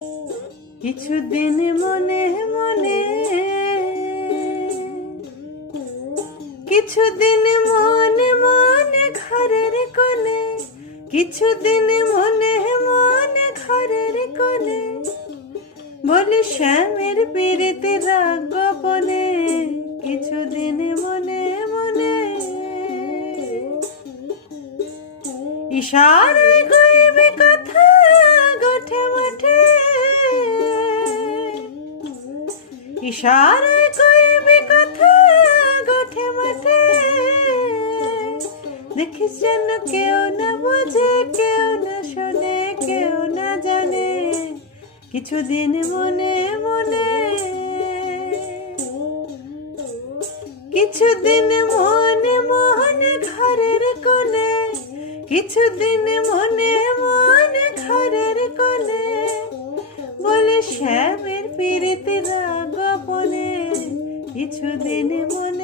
কিছুদিন মনে মনে, কিছুদিন মনে মনে ঘরের কোণে, কিছুদিন মনে মনে ঘরের কোণে বলি শ্যামের পীড়িতে রাগ গোপনে। কিছুদিন মনে মনে ইশারায় কইবে কথা গোঠে মোঠে, ইশারায় কইবে কথা গোঠে মোঠে। দেখিস যেন কেউ না বোঝে, কেউ না শোনে, কেউ না জানে। কিছুদিন মনে মনে, কিছুদিন মনে মনে ঘরের কোণে, কিছুদিন মনে মনে ঘরের কোণে বলে শ্যামের পীড়িতে রাগ গোপনে। কিছুদিন মনে